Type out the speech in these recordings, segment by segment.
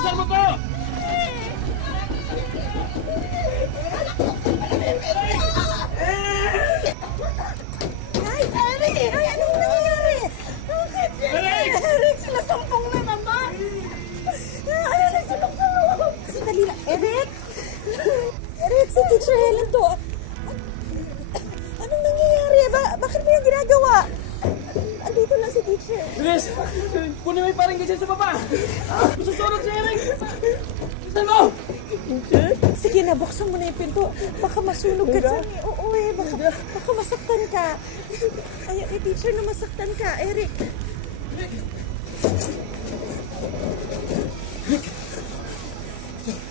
Buksan mo po! Ay, Eric! Ay, anong nangyayari? Eric, sinasampong na naman! Ay, nagsulok-sulok! Sandali lang. Eric? Eric, si Teacher Helen to. Anong nangyayari? Bakit mo yung ginagawa? Andito lang si Teacher. Bilis! Kunin mo yung parang gising sa baba! Susunod si Eric! Saan mo? Sige na, buksan mo na yung pinto. Baka masunog ka dyan eh. Oo eh, baka masaktan ka. Ay, Teacher, na masaktan ka. Eric.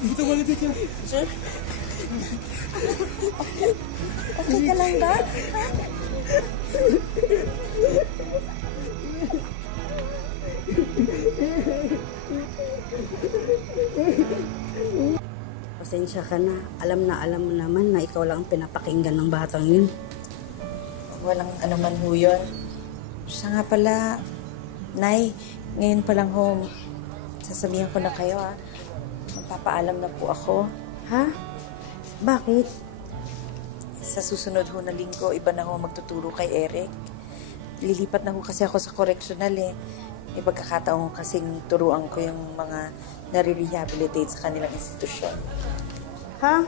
Dito mo na, Teacher. Sir? Okay ka lang ba? Ha? Pasensya ka na. Alam mo naman na ikaw lang ang pinapakinggan ng batang yun. Walang anuman ho yun. Siya nga pala, Nay, ngayon pa lang ho, sasabihan ko na kayo ha. Magpapaalam na po ako. Ha? Bakit? Sa susunod ho na linggo, iba na ho magtuturo kay Eric. Lilipat na ho kasi ako sa correctional eh. May pagkakataon kasing turuan ko yung mga nare-rehabilitate sa kanilang institusyon. Ha?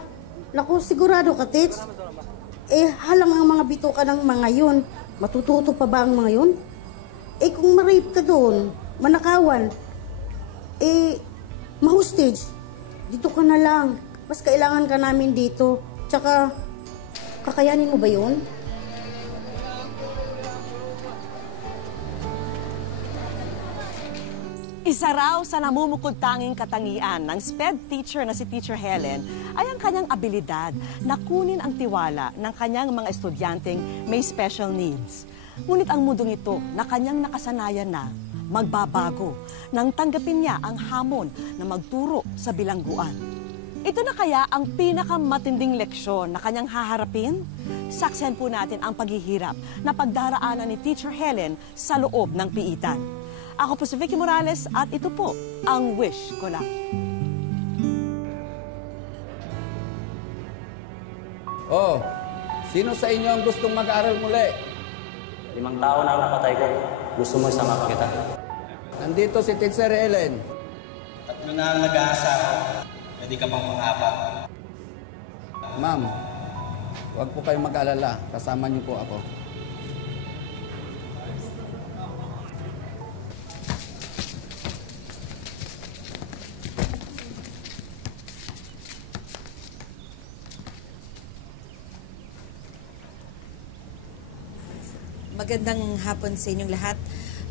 Naku, sigurado ka, Tits? Halang ang mga bituka ng mga yun. Matututo pa ba ang mga yun? Kung ma-rape ka doon, manakawan, ma-hostage, dito ka na lang. Mas kailangan ka namin dito. Tsaka, kakayanin mo ba yun? Isa raw sa namumukod-tanging katangian ng SPED teacher na si Teacher Helen ay ang kanyang abilidad na kunin ang tiwala ng kanyang mga estudyanteng may special needs. Ngunit ang mundong ito na kanyang nakasanayan na magbabago nang tanggapin niya ang hamon na magturo sa bilangguan. Ito na kaya ang pinakamatinding leksyon na kanyang haharapin? Saksihan po natin ang paghihirap na pagdaraanan ni Teacher Helen sa loob ng piitan. Ako po si Vicky Morales at ito po ang Wish Ko Lang. Oh, sino sa inyo ang gustong mag-aaral muli? 5 tao na ang napatay ko. Gusto mo isama pa kita? Nandito si Teacher Helen. 3 na ang nag-aasa. Pwede ka pang pang-apat. Ma'am, huwag po kayong mag-alala. Kasama niyo po ako. Magandang hapon sa inyong lahat.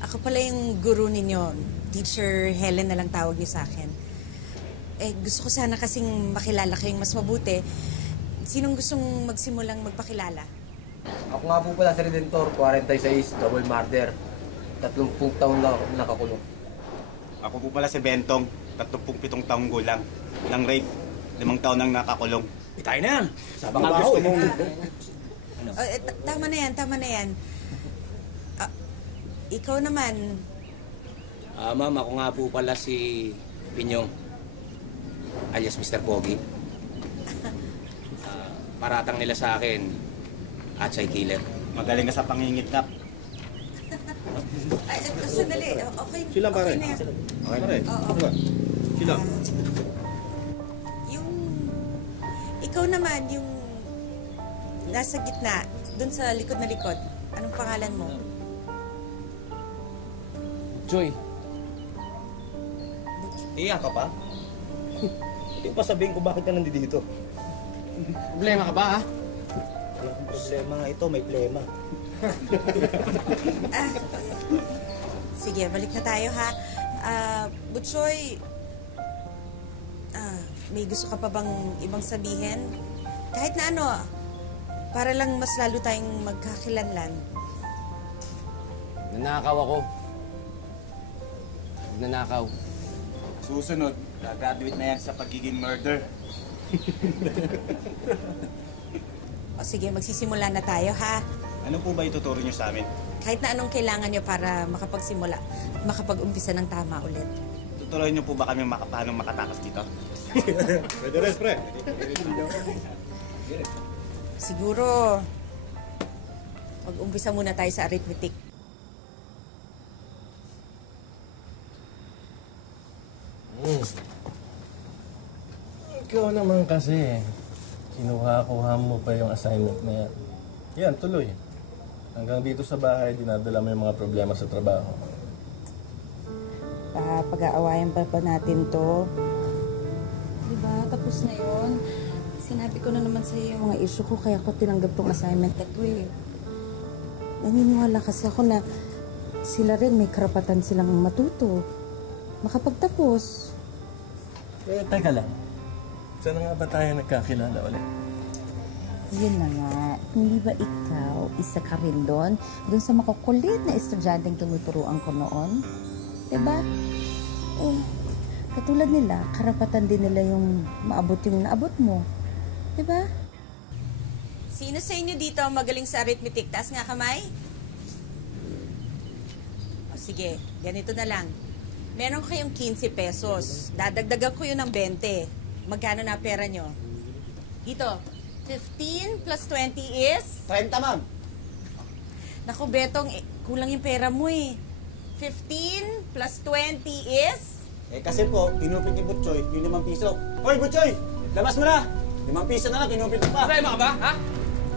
Ako pala yung guru ninyo. Teacher Helen na lang tawag niyo sa akin. Gusto ko sana kasing makilala kayong mas mabuti. Sinong gustong magsimulang magpakilala? Ako nga po pala si Redentor, 46, double murder. 30 taon na ako nakakulong. Ako po pala si Bentong, 37 taong gulang. Nang rape, 5 taon nang nakakulong. Itay na yan! Sabang nga gusto mong... Tama na yan. Ikaw naman. Ma'am, ako nga po pala si Pinyong, alias Mr. Pogi. Paratang nila sa akin, Atsay Killer. Magaling ka sa pangingitnap. Sandali. Okay. Sila pare. Okay na yan. Okay pare. Oo. Sila. Ikaw naman, yung nasa gitna, dun sa likod na likod. Anong pangalan mo? Joy. Iyan ka pa? Hindi pa sabihin ko bakit ka nandito. Problema ka ba, ha? Wala akong problema nga ito, may plema. Sige, balik na tayo ha. Butchoy, may gusto ka pa bang ibang sabihin? Kahit na ano, para lang mas lalo tayong magkakilanlan. Nanakaw ako. Nanakaw. Susunod, graduate na yan sa pagiging murder. O sige, magsisimula na tayo ha. Ano po ba ituturo niyo sa amin? Kahit na anong kailangan nyo para makapagsimula at makapag-umpisa ng tama ulit. tuturuan niyo po ba kami paano makatakas dito? Pwede rin, pre. Siguro, mag-umpisa muna tayo sa arithmetic. Ikaw naman kasi, kinuha-kuha mo pa yung assignment na yan. Yan, tuloy. Hanggang dito sa bahay, dinadala mo yung mga problema sa trabaho. Pag-aawayan pa natin to. Diba? Tapos na yun. Sinabi ko na naman sa iyo yung mga issue ko, kaya ko tinanggap tong assignment na to eh. Naniniwala kasi ako na sila rin may karapatan silang matuto. Makapagtapos. Eh, teka lang. Saan nga ba tayo nagkakilala ulit? Yun na nga. Hindi ba ikaw, isa ka rin doon sa makukulit na estudyanteng tinuturuan ko noon? Diba? Eh, katulad nila, karapatan din nila yung maabot yung naabot mo. Diba? Sino sa inyo dito magaling sa arithmetic? Taas nga kamay? O sige, ganito na lang. Meron kayong 15 pesos. Dadagdagan ko yun ng 20. Magkano na pera nyo? Dito, 15 plus 20 is? 30, ma'am. Naku, Betong, kulang yung pera mo eh. 15 plus 20 is? Eh kasi po, tinupit ni Butchoy yung 5 piso. Hoy, Butchoy! Labas mo na! 5 piso na lang, tinupit mo pa. Problema ka ba, ha?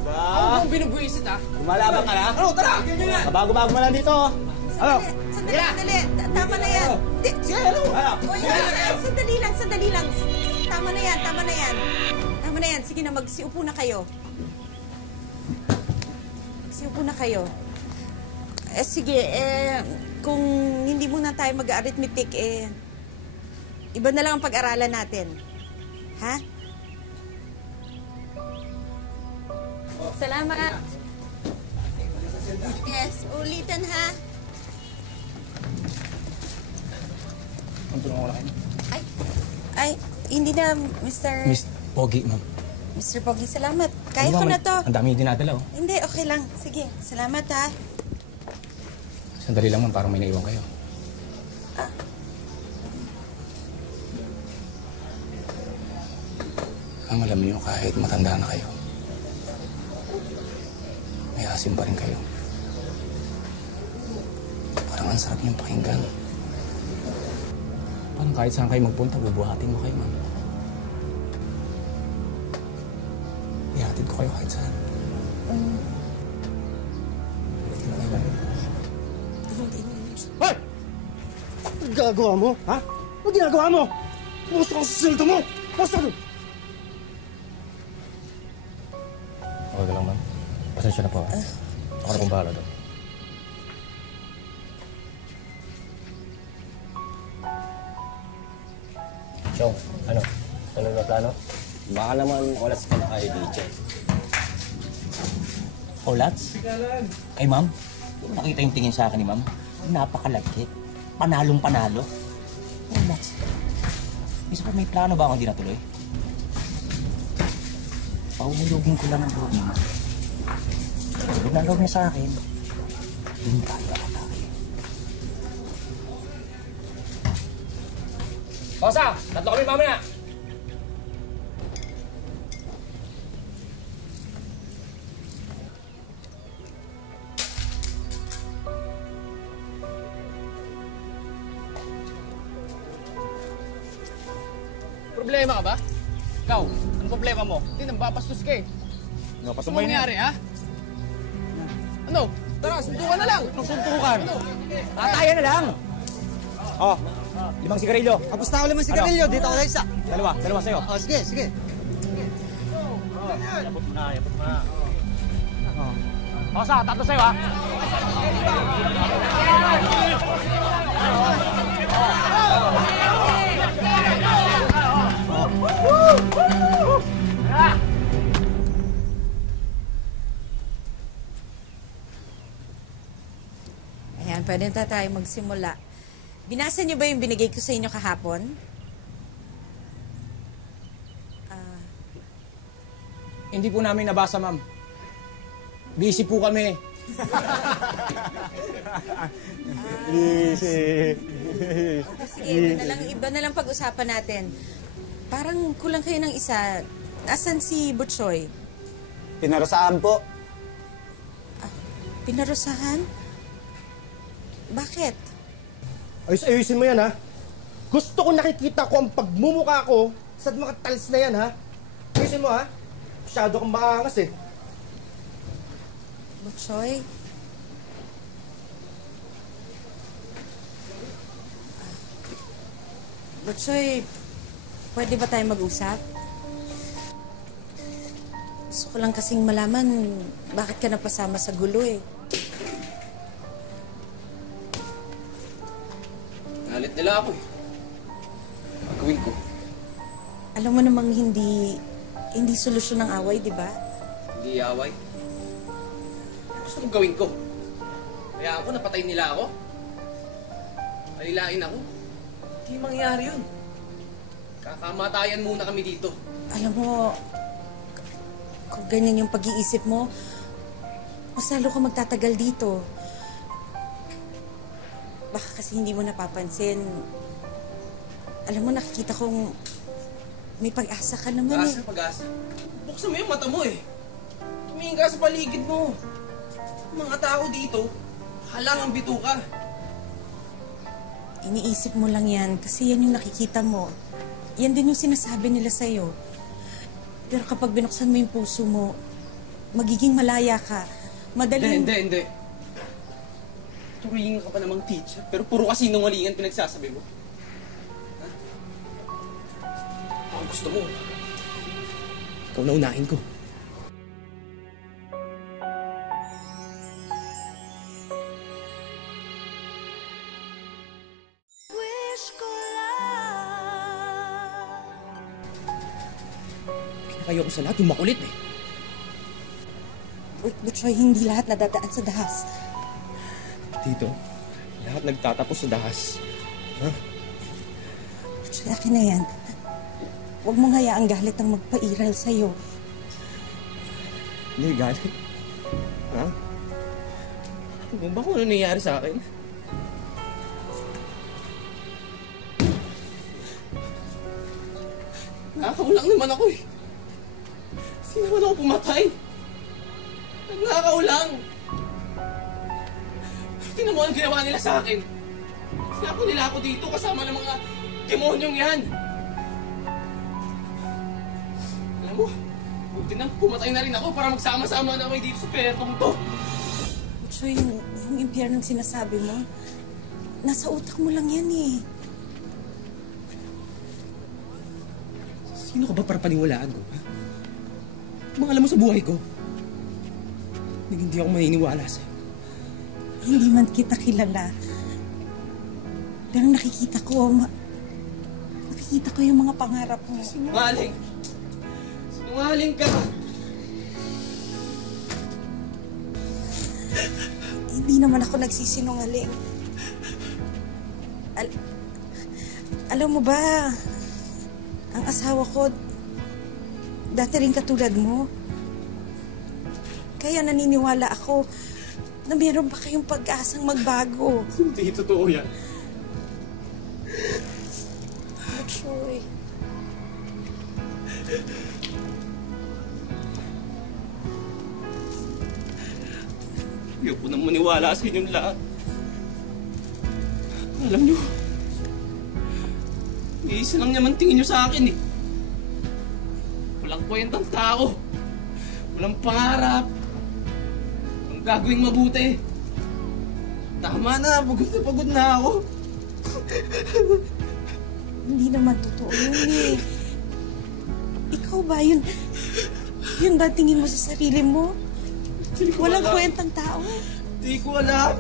Ba? Ako mong binubuisit, ha? Lumalaban ka na? Ano, tara! Kabago-bago mo lang dito. Ano? Sandali. Tama na yan. Sige, ano? Uy, sandali lang. Tama na yan. Sige na, magsiupo na kayo. Sige, kung hindi muna tayo mag-arithmetic, iba na lang ang pag-aralan natin. Ha? Salamat. Yes, ulitin ha. Ay, hindi na, Mr. Miss Pogi, ma'am. Mr. Pogi, salamat. Kaya ko na to. Ang dami yung dinadala, oh. Hindi, okay lang. Sige, salamat ha. Sandali lang, ma'am. Parang may naiwan kayo. Ang alam niyo, kahit matanda na kayo, may asim pa rin kayo. Parang ang sarap niyong pakinggan. Parang kahit saan kayo magpunta, bubuhatin mo kayo, ma'am. Ihatid ko kayo kahit saan. Hoy! Ang ginagawa mo, ha? Ano ginagawa mo? Gusto kang susildo mo! Basta doon! Okay ka lang, ma'am. Pasensya na po. Ako na pong bahala doon. So, ano? Ano na plano? Baka naman olas ka na kayo, DJ. Olats? Ay, ma'am. Nakita yung tingin sa akin ni ma'am. Napakalagkit. Panalong-panalo. Olats. Isa pa may plano ba akong di natuloy? Pahulugin ko lang ang loob niya. Hulog na loob niya sa akin. Doon tayo atake. Kosa, tatlo kami mamaya. Problema ka ba? Ikaw, ano problema mo? Hindi, nambapastos ka eh. Ano mangyari, ha? Ano? Tara, suntukan na lang! Anong suntukan? Tatayan na lang! Oh, 5 sigarilyo. Tapos na ako 5 sigarilyo, dito ako sa isa. Dalawa sa'yo. Oh, sige. Yabot mo na. Kosa, tatlo sa'yo, ha? Ayan, pwede na tayo magsimula. Binasa niyo ba yung binigay ko sa inyo kahapon? Hindi po namin nabasa, ma'am. Busy po kami. Sige, iba na lang pag-usapan natin. Parang kulang kayo ng isa. Asan si Butchoy? Pinarusahan po. Pinarusahan? Bakit? Ayusin mo yan, ha? Gusto ko nakikita ko ang pagmumukha ko sa mga talis na yan, ha? Ayusin mo, ha? Masyado kang maangas, eh. Butchoy? Butchoy, pwede ba tayo mag-usap? Gusto ko lang kasing malaman bakit ka napasama sa gulo, eh. Galit nila ako eh. Gagawin ko. Alam mo namang hindi solusyon ng away, di ba? Hindi away. Gusto kong gawin ko. Kaya ako, napatay nila ako. Alilain ako. Hindi mangyayari yun. Kakamatayan muna kami dito. Alam mo, kung ganyan yung pag-iisip mo, mas lalo ka magtatagal dito. Baka kasi hindi mo napapansin. Alam mo, nakikita kong may pag-asa ka naman eh. Pag-asa. Buksan mo yung mata mo eh. Tumingin ka sa paligid mo. Mga tao dito, halangang bituka. Iniisip mo lang yan kasi yan yung nakikita mo. Yan din yung sinasabi nila sa'yo. Pero kapag binuksan mo yung puso mo, magiging malaya ka. Madaling... Hindi. Turingan ka pa namang teacher, pero puro kasinungalingan pinagsasabi mo. Ha? Ang gusto mo, ikaw na unahin ko. Kayo ko sa lahat, yung makulit eh. Butchoy, hindi lahat nadadaan sa dahas. Dito, lahat nagtatapos sa dahas. Ha? Butchoy, akin na yan. Huwag mong hayaang galit ang magpairal sa'yo. Hindi galit. Ha? Ano ba kung ano nangyayari sa akin? Nakakaulang naman ako eh. Sino naman ako pumatay? Nakakaulang! Tingnan mo ang ginawa nila sa akin. Sinapo nila ako dito kasama ng mga demonyong yan. Alam mo, buti na pumatay na rin ako para magsama-sama na kayo dito sa pertong to. Butchoy, yung impyernong sinasabi mo, nasa utak mo lang yan eh. Sino ka ba para paniwalaan ko? Ha? Mga alam mo sa buhay ko, hindi ako maniniwala sa'yo. Hindi man kita kilala. Pero nakikita ko yung mga pangarap mo. Sinungaling! Sinungaling ka! Hindi naman ako nagsisinungaling. Alam mo ba, ang asawa ko, dati rin katulad mo. Kaya naniniwala ako na meron pa kayong pag-asang magbago. Hindi totoo yan. Butchoy. Ayoko nang maniwala sa inyong lahat. Alam nyo, iisa lang naman tingin nyo sa akin eh. Walang kwentang tao. Walang pangarap. Walang gagawing mabuti. Tama na, pagod na ako. Hindi naman totoo yun eh. Ikaw ba yun? Yun ba tingin mo sa sarili mo? Walang kwentang tao. Di ko alam.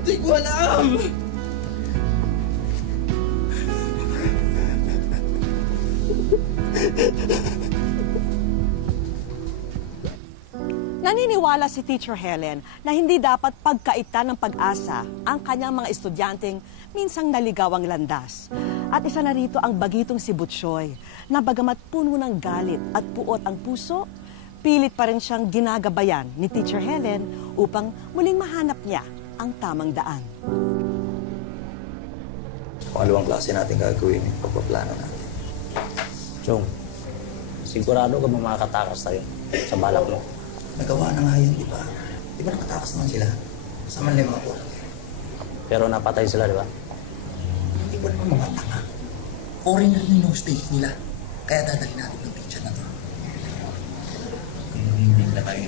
Naniniwala si Teacher Helen na hindi dapat pagkaitan ng pag-asa ang kanyang mga estudyanteng minsang naligaw ang landas. At isa na rito ang bagitong si Butchoy, na bagamat puno ng galit at puot ang puso, pilit pa rin siyang ginagabayan ni Teacher Helen upang muling mahanap niya ang tamang daan. Pangalawang klase natin gagawin yung pagpaplano natin. Chong, sigurado ka ba makakatakas tayo sa balak mo? Nagawa na nga yun, di ba? Di ba nakatakas naman sila? Kasama nila yung mga po. Pero napatay sila, di ba? Hindi ba naman mga tanga? Foreigner yung no-state nila. Kaya dadali natin yung teacher na to. Hindi na tayo.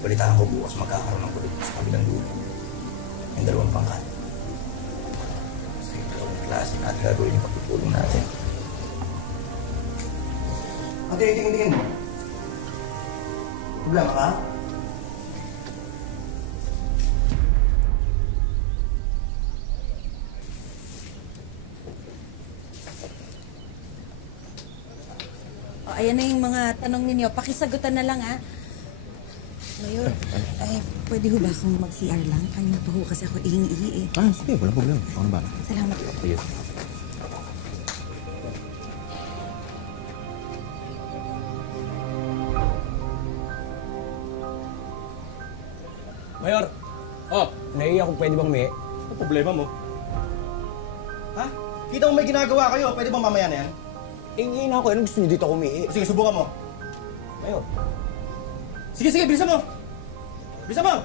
Balitaan ko bukas magkakaroon ng kulit sa kabilang dulo. Yung dalawang pangkat. Sa yung dalawang klase natin gagawin yung pagpupulong natin. Tingin. Problema ka? O, ayan na yung mga tanong ninyo. Pakisagutan na lang, ha? Mayor, ay, pwede ho ba akong mag-CR lang? Kanina pa ho kasi ako ihingi eh. Sige, walang problema. Ako na ba? Salamat po. Sige. Mayor! Oh, naiiyak kung pwede bang may... Ano problema mo? Ha? Kita mo may ginagawa kayo. Pwede bang mamaya na yan? Ingin ako, anong gusto niyo dito ako umihi? Sige, subukan mo. Mayor, Sige, bilisan mo! Bilisan mo!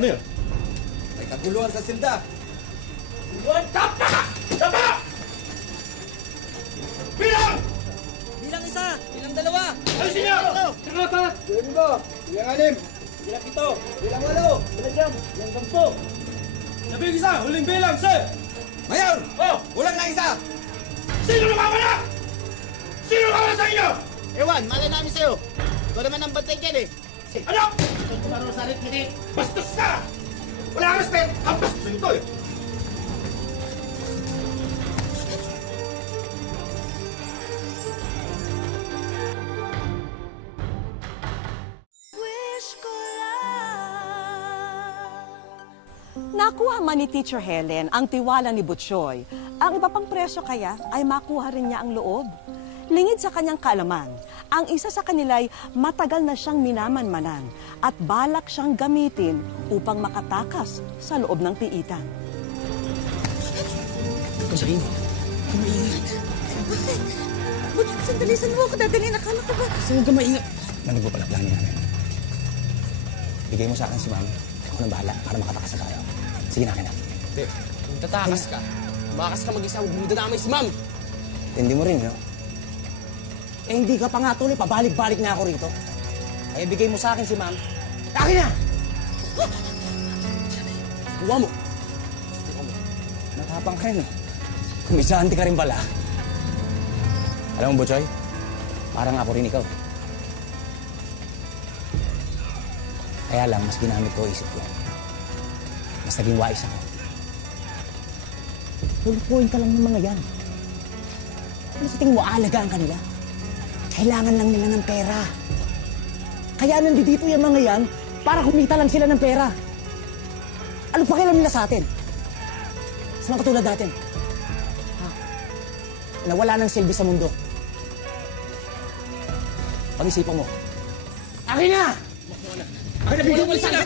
Ano yun? May kaguluhan sa silda. Tapa! Bilang! Bilang isa! Bilang dalawa! Alisin niyo! Bilang ba? Bilang 6. Bilang 7! Bilang 8. Bilang jam! Bilang 10! Labing isa! Huling bilang, sir! Mayor! Oh! Kulang na isa! Sino nakawala? Sino nakawala sa inyo? Ewan, malay namin sa'yo. Ikaw naman ang bantay dyan eh. Ano? Bastos ka! Wala kang respect! Ang bastos nito eh! Nakuha man ni Teacher Helen ang tiwala ni Butchoy. Ang iba pang preso kaya ay makuha rin niya ang loob. Lingid sa kanyang kaalaman, ang isa sa kanila'y matagal na siyang minamanmanan at balak siyang gamitin upang makatakas sa loob ng piitan. Sarili. Kumaingat. Bakit? Buti, sandali, saan mo ako dadalhin? Akala ko ba? Saan ka maingat? Manig mo pala plano namin. Bigay mo sa akin si Ma'am. Ako nang bahala para makatakas na tayo. Sige na, akin na. Hindi, kung tatakas ka, makas ka mag-isa, huwag mo dadamay si ma'am. Hindi mo rin, no? Eh, hindi ka pa nga tuloy. Pabalik-balik na ako rito. Kaya bigay mo sa akin si Ma'am. Akin na! Buwa mo. Matapang ka rin, no? Kumisanti ka rin pala. Alam mo, Butchoy, parang ako rin ikaw. Kaya lang, mas ginamit ko isip ko. Mas naging wais ako. Lulukuhin ka lang ng mga yan. Ano sa tingin mo, aalagaan ka nila? Kailangan lang nila ng pera. Kaya nandito yung mga yan para kumita lang sila ng pera. Ano pa kailan nila sa atin? Sa mga katulad natin. Ha? Na wala nang silbi sa mundo. Pag-isipan mo. Akin na! Akin na, bigyan mo sila!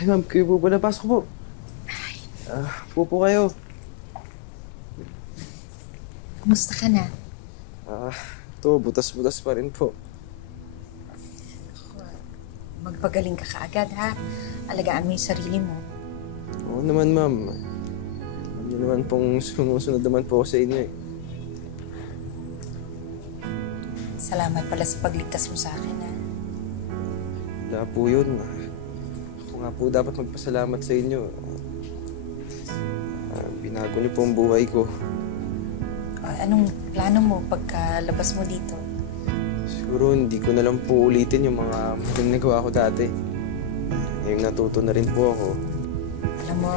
Ay, ma'am, kayo po ba? Napasok po. Po kayo. Kumusta ka na? Ito, butas-butas pa rin po. Magpagaling ka kaagad, ha? Alagaan mo yung sarili mo. Oo naman, ma'am. Alam niyo naman pong sumusunod naman po ako sa inyo eh. Salamat pala sa pagligtas mo sa akin, ha? Wala po yun. Ako nga po dapat magpasalamat sa inyo. Binago niyo po ang buhay ko. Anong plano mo pagkalabas mo dito? Siguro hindi ko na lang po ulitin yung mga nagawa ko dati. Ngayong natuto na rin po ako. Alam mo,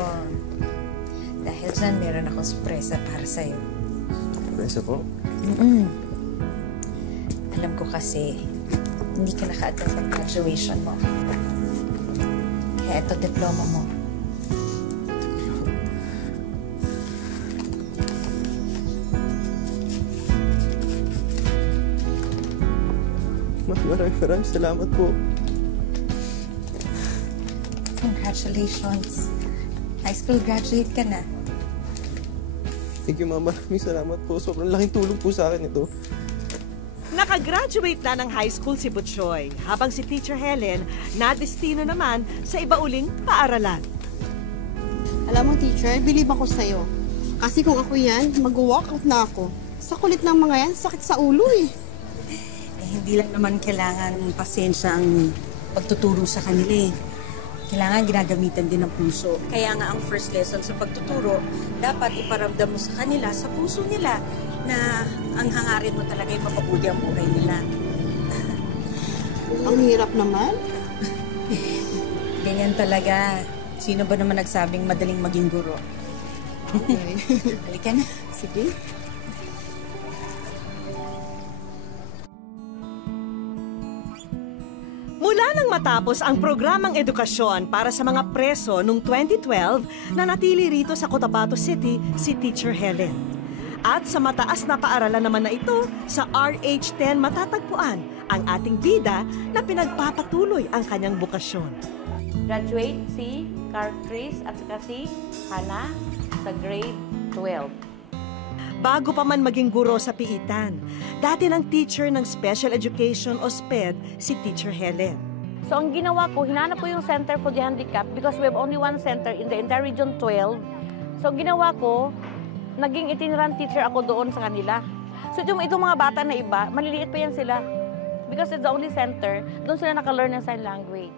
dahil dyan meron akong sorpresa para sa'yo. Sorpresa po? Alam ko kasi, hindi ka naka-attend ng graduation mo. Kaya ito diploma mo. Maraming salamat po. Congratulations. High school graduate ka na. Thank you, Mama. Maraming salamat po. Sobrang laking tulong po sa akin ito. Nakagraduate na ng high school si Butchoy, habang si Teacher Helen nadestino naman sa iba uling paaralan. Alam mo, teacher, believe ako sa'yo. Kasi kung ako yan, mag-walk out na ako. Sa kulit ng mga yan, sakit sa ulo eh. Hindi lang naman kailangan pasensya ang pagtuturo sa kanila eh. Kailangan ginagamitan din ng puso. Kaya nga ang first lesson sa pagtuturo, dapat iparamdam mo sa kanila, sa puso nila, na ang hangarin mo talaga ay mapabuti ang buhay nila. Ang hirap naman. Ganyan talaga. Sino ba naman nagsabing madaling maging guro? Okay. Halika na. Sige. Mula nang matapos ang programang edukasyon para sa mga preso noong 2012, nanatili rito sa Cotabato City si Teacher Helen. At sa mataas na paaralan naman na ito, sa RH10 matatagpuan ang ating bida na pinagpapatuloy ang kanyang bukasyon. Graduate si Chris at saka si Hannah sa grade 12. Bago pa man maging guro sa piitan, dati ng teacher ng special education o SPED si Teacher Helen. So ang ginawa ko, hinanap ko yung Center for the Handicapped because we have only one center in the entire Region 12. So ang ginawa ko, naging itinerant teacher ako doon sa kanila. So itong mga bata na iba, maliliit pa yan sila. Because it's the only center, doon sila naka-learn ng sign language.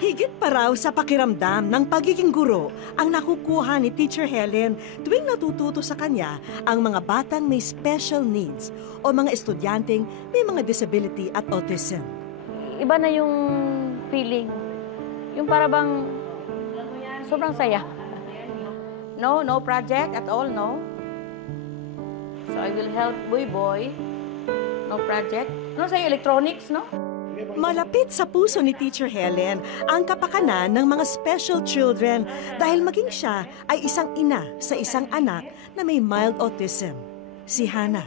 Higit pa raw sa pakiramdam ng pagiging guro ang nakukuha ni Teacher Helen tuwing natututo sa kanya ang mga batang may special needs o mga estudyanteng may mga disability at autism. Iba na yung feeling. Yung para bang sobrang saya. No project at all, no. So I will help Boy. No project. No sa'yo, electronics, no? Malapit sa puso ni Teacher Helen ang kapakanan ng mga special children dahil maging siya ay isang ina sa isang anak na may mild autism, si Hannah.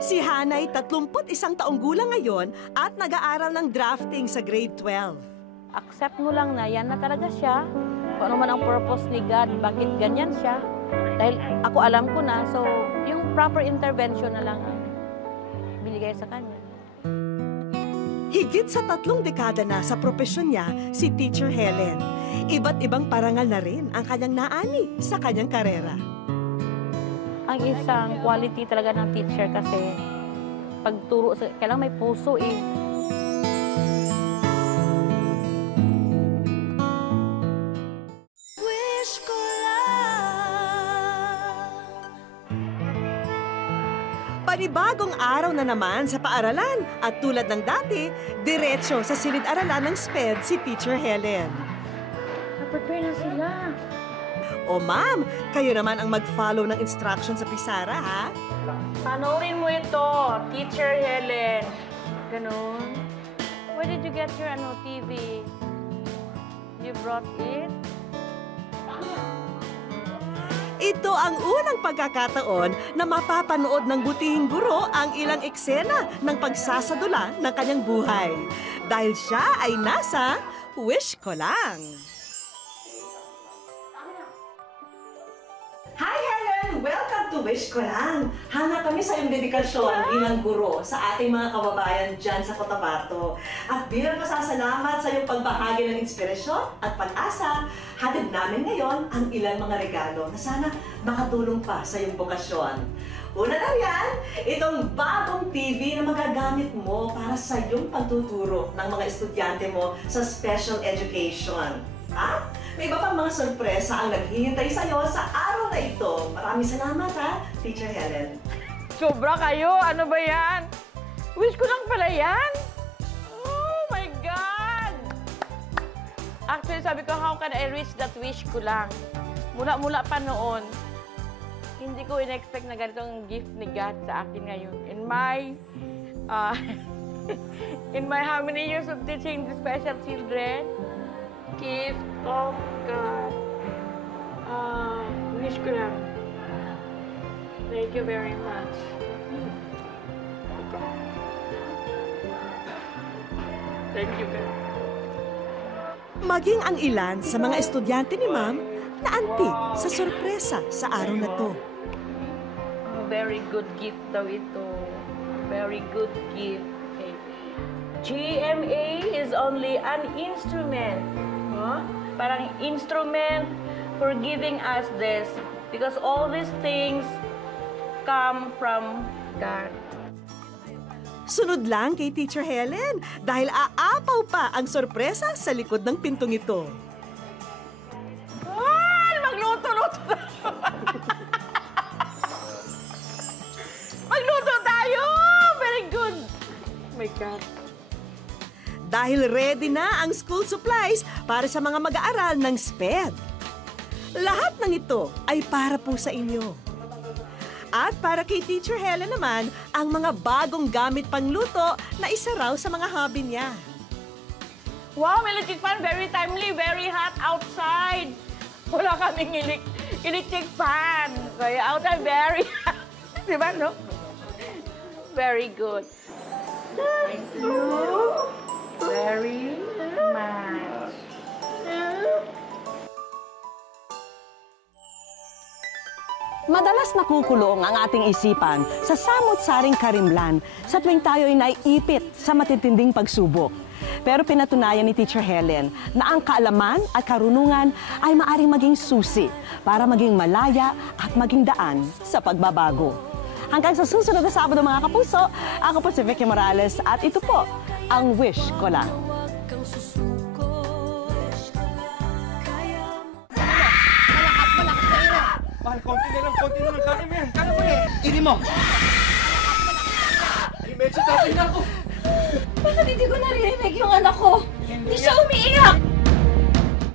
Si Hannah ay 31 taong gulang ngayon at nag-aaral ng drafting sa grade 12. Accept mo lang na yan na talaga siya. Kung ano man ang purpose ni God, bakit ganyan siya. Dahil ako alam ko na, so yung proper intervention na lang ang binigay sa kanya. Higit sa 3 dekada na sa propesyon niya si Teacher Helen. Iba't ibang parangal na rin ang kanyang naani sa kanyang karera. Ang isang quality talaga ng teacher kasi pagturo, kailangan may puso eh. Panibagong araw na naman sa paaralan at tulad ng dati, diretso sa silid-aralan ng SPED si Teacher Helen. Prepare na sila. O ma'am, kayo naman ang mag-follow ng instruction sa pisara, ha? Panoorin mo ito, Teacher Helen. Ganon. Where did you get your TV? You brought it? Ito ang unang pagkakataon na mapapanood ng butihing guro ang ilang eksena ng pagsasadula ng kanyang buhay. Dahil siya ay nasa Wish Ko Lang. Hi, Helen! Welcome to to Wish Ko Lang. Hanga kami sa iyong dedikasyon bilang guro sa ating mga kababayan dyan sa Cotabato. At bilang pasasalamat sa iyong pagbahagi ng inspirasyon at pag-asa, hatid namin ngayon ang ilang mga regalo na sana makatulong pa sa iyong bokasyon. Una na yan, itong bagong TV na magagamit mo para sa iyong pagtuturo ng mga estudyante mo sa special education. Ha? May iba pang mga sorpresa ang naghihintay sa iyo sa araw na ito. Maraming salamat ha, Teacher Helen. Sobra kayo! Ano ba yan? Wish ko lang pala yan! Oh my God! Actually, sabi ko, how can I reach that wish ko lang? Mula-mula pa noon, hindi ko in-expect na ganitong gift ni God sa akin ngayon. In my how many years of teaching the special children, gift of God. Wish ko lang. Thank you very much. Thank you, God. Maging ang ilan sa mga estudyante ni Ma'am na antig sa sorpresa sa araw na to. Very good gift daw ito. Very good gift. Okay. GMA is only an instrument. Huh? Parang instrument for giving us this. Because all these things come from God. Sunod lang kay Teacher Helen dahil aapaw pa ang sorpresa sa likod ng pintong ito. Magluto-luto Magluto tayo! Very good! Oh my God. Dahil ready na ang school supplies para sa mga mag-aaral ng SPED. Lahat ng ito ay para po sa inyo. At para kay Teacher Helen naman, ang mga bagong gamit pangluto na isa raw sa mga hobby niya. Wow, may electric fan. Very timely. Very hot outside. Wala kaming electric fan. Kaya outside, very hot. Diba, no? Very good. Thank you very much. Madalas nakukulong ang ating isipan sa samot-saring karimlan sa tuwing tayo'y naiipit sa matitinding pagsubok. Pero pinatunayan ni Teacher Helen na ang kaalaman at karunungan ay maaring maging susi para maging malaya at maging daan sa pagbabago. Hanggang sa susunod na Sabado mga kapuso, ako po si Vicky Morales at ito po ang Wish Ko Lang. Mahal, konti na lang kaya mo yan. Kaya mo yan. Iri mo! Medyo tatay na ako. Bakit hindi ko narinig yung anak ko? Hindi siya umiiyak!